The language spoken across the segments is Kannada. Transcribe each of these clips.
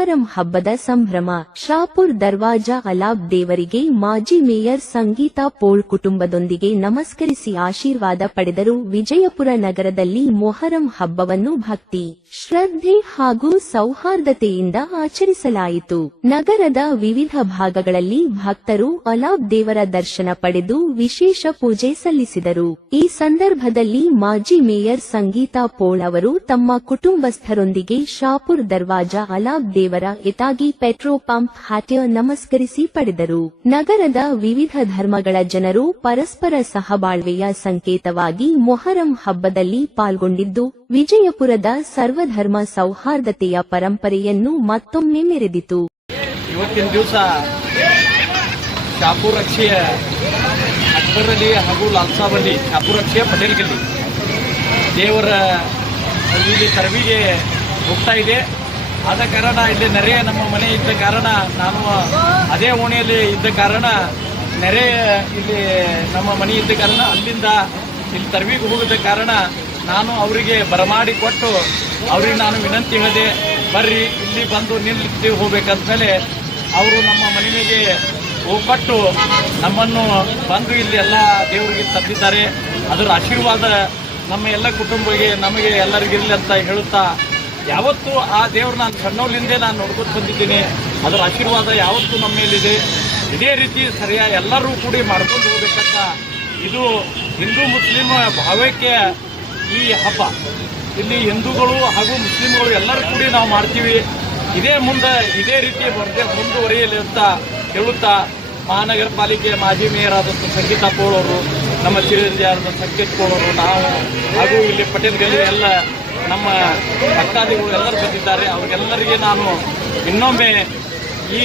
ಮೊಹರಂ ಹಬ್ಬದ ಸಂಭ್ರಮ. ಶಾಪುರ್ ದರ್ವಾಜಾ ಅಲಾಬ್ ದೇವರಿಗೆ ಮಾಜಿ ಮೇಯರ್ ಸಂಗೀತಾ ಪೋಳ್ ಕುಟುಂಬದೊಂದಿಗೆ ನಮಸ್ಕರಿಸಿ ಆಶೀರ್ವಾದ ಪಡೆದರು. ವಿಜಯಪುರ ನಗರದಲ್ಲಿ ಮೊಹರಂ ಹಬ್ಬವನ್ನು ಭಕ್ತಿ, ಶ್ರದ್ಧೆ ಹಾಗೂ ಸೌಹಾರ್ದತೆಯಿಂದ ಆಚರಿಸಲಾಯಿತು. ನಗರದ ವಿವಿಧ ಭಾಗಗಳಲ್ಲಿ ಭಕ್ತರು ಅಲಾಬ್ ದೇವರ ದರ್ಶನ ಪಡೆದು ವಿಶೇಷ ಪೂಜೆ ಸಲ್ಲಿಸಿದರು. ಈ ಸಂದರ್ಭದಲ್ಲಿ ಮಾಜಿ ಮೇಯರ್ ಸಂಗೀತಾ ಪೋಳ್ ಅವರು ತಮ್ಮ ಕುಟುಂಬಸ್ಥರೊಂದಿಗೆ ಶಾಪುರ್ ದರ್ವಾಜಾ ಅಲಾಬ್ ದೇವರ ಎತಾಗಿ ಪೆಟ್ರೋ ಪಂಪ್ ಹ್ಯಾಟ್ಯ ನಮಸ್ಕರಿಸಿ ಪಡೆದರು. ನಗರದ ವಿವಿಧ ಧರ್ಮಗಳ ಜನರು ಪರಸ್ಪರ ಸಹಬಾಳ್ವೆಯ ಸಂಕೇತವಾಗಿ ಮೊಹರಂ ಹಬ್ಬದಲ್ಲಿ ಪಾಲ್ಗೊಂಡಿದ್ದು ವಿಜಯಪುರದ ಸರ್ವಧರ್ಮ ಸೌಹಾರ್ದತೆಯ ಪರಂಪರೆಯನ್ನು ಮತ್ತೊಮ್ಮೆ ಮೆರೆದಿತು. ಇವತ್ತಿನ ದಿವಸ ಶಾಪುರ್ ರಕ್ಷೆಯ ಅಕ್ಬರಲ್ಲಿ ಹಾಗೂ ಲಾಲ್ಸಾಬಲ್ಲಿ ಶಾಪುರ್ ರಕ್ಷೆಯ ಪಟೇಲ್ಗಲ್ಲಿ ದೇವರ ಇಲ್ಲಿ ತರವಿಗೆ ಹೋಗ್ತಾ ಇದೆ. ಆದ ಕಾರಣ ಇಲ್ಲಿ ನೆರೆ ನಮ್ಮ ಮನೆ ಇದ್ದ ಕಾರಣ ನಾನು ಅದೇ ಓಣಿಯಲ್ಲಿ ಇದ್ದ ಕಾರಣ ನೆರೆ ಇಲ್ಲಿ ನಮ್ಮ ಮನೆ ಇದ್ದ ಕಾರಣ ಅಲ್ಲಿಂದ ಇಲ್ಲಿ ತರವಿಗೆ ಹೋಗಿದ್ದ ಕಾರಣ ನಾನು ಅವರಿಗೆ ಬರಮಾಡಿ ಕೊಟ್ಟು ಅವ್ರಿಗೆ ನಾನು ವಿನಂತಿ ಹೇಳಿದೆ, ಬರ್ರಿ ಇಲ್ಲಿ ಬಂದು ನಿಲ್ಲಿ ಹೋಗ್ಬೇಕಂದ್ಮೇಲೆ ಅವರು ನಮ್ಮ ಮನೆಗೆ ಹೋಗ್ಕೊಟ್ಟು ನಮ್ಮನ್ನು ಬಂದು ಇಲ್ಲಿ ಎಲ್ಲ ದೇವರಿಗೆ ತಂದಿದ್ದಾರೆ. ಅದರ ಆಶೀರ್ವಾದ ನಮ್ಮ ಎಲ್ಲ ಕುಟುಂಬಕ್ಕೆ ನಮಗೆ ಎಲ್ಲರಿಗಿರಲಿ ಅಂತ ಹೇಳುತ್ತಾ, ಯಾವತ್ತೂ ಆ ದೇವ್ರು ನಾನು ಸಣ್ಣವರಿಂದೇ ನಾನು ನೋಡ್ಕೊಂಡು ಬಂದಿದ್ದೀನಿ. ಅದರ ಆಶೀರ್ವಾದ ಯಾವತ್ತೂ ನಮ್ಮ ಮೇಲಿದೆ. ಇದೇ ರೀತಿ ಸರಿಯಾಗಿ ಎಲ್ಲರೂ ಕೂಡಿ ಮಾಡ್ಕೊಂಡು ಹೋಗ್ಬೇಕಂತ ಇದು ಹಿಂದೂ ಮುಸ್ಲಿಂ ಭಾವೈಕ್ಯ ಈ ಹಬ್ಬ. ಇಲ್ಲಿ ಹಿಂದೂಗಳು ಹಾಗೂ ಮುಸ್ಲಿಂಗಳು ಎಲ್ಲರೂ ಕೂಡಿ ನಾವು ಮಾಡ್ತೀವಿ. ಇದೇ ರೀತಿ ಮುಂದುವರಿಯಲಿ ಅಂತ ಹೇಳುತ್ತಾ, ಮಹಾನಗರ ಪಾಲಿಕೆ ಮಾಜಿ ಮೇಯರ್ ಆದಂಥ ಸಂಗೀತಾ ಪೋಳ್ ಅವರು, ನಮ್ಮ ಚಿರಂಜೀವಿಯಾದ ಸಂಕೇತ್ ಪೋಳ್ ಅವರು, ನಾವು ಹಾಗೂ ಇಲ್ಲಿ ಪಟೇಲ್ಗಲ್ಲಿ ಎಲ್ಲ ನಮ್ಮ ಭಕ್ತಾದಿಗಳು ಎಲ್ಲರೂ ಬಂದಿದ್ದಾರೆ. ಅವರಿಗೆಲ್ಲರಿಗೆ ನಾನು ಇನ್ನೊಮ್ಮೆ ಈ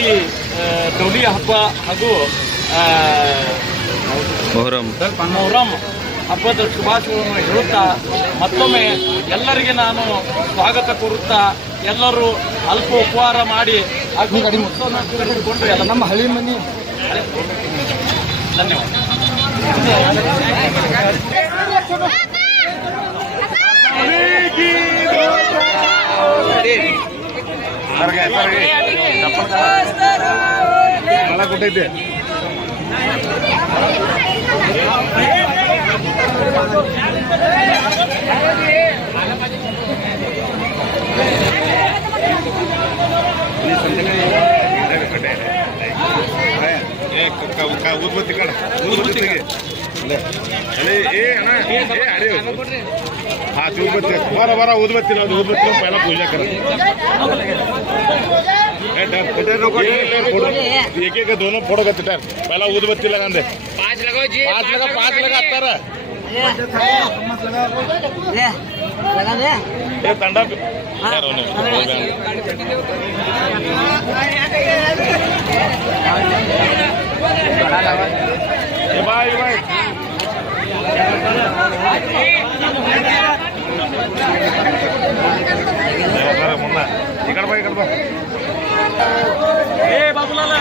ಡೋಲಿ ಹಬ್ಬ ಹಾಗೂ ಮೊಹರಂ ಹಬ್ಬದ ಶುಭಾಶಯಗಳನ್ನು ಹೇಳುತ್ತಾ ಮತ್ತೊಮ್ಮೆ ಎಲ್ಲರಿಗೆ ನಾನು ಸ್ವಾಗತ ಕೋರುತ್ತಾ, ಎಲ್ಲರೂ ಅಲ್ಪ ಉಪಹಾರ ಮಾಡಿ ಹಾಗೂ ತೆಗೆದುಕೊಂಡು ಎಲ್ಲ ನಮ್ಮ ಹಳ್ಳಿ ಮಂದಿ ಧನ್ಯವಾದ. ಕೊಟ್ಟೈತೆ ಊದ್ಬತ್ತಿ ಕಡ ಊದ್ಬತ್ತಿಗೆ हाँ ऊदबत्ती बरा ऊदबत्ती ऊदबत्ती पहला पूजा कर एक एक दोनों फोटो करते टाइम पहला ऊदबत्ती लगा दे 5 लगाओ जी 5 लगा अत्तर लगा दे ये तंडा भाई भाई मुन्ना इकड़ बा ए बाबूलाल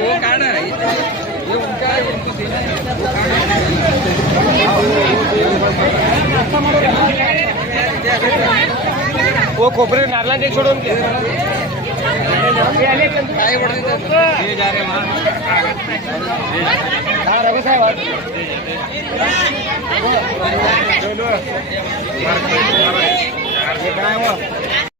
वो कार्ड है ये उनका वो खोपरे नारला दे छोड़ो उनके ये जा रहे वहाँ रघु साहब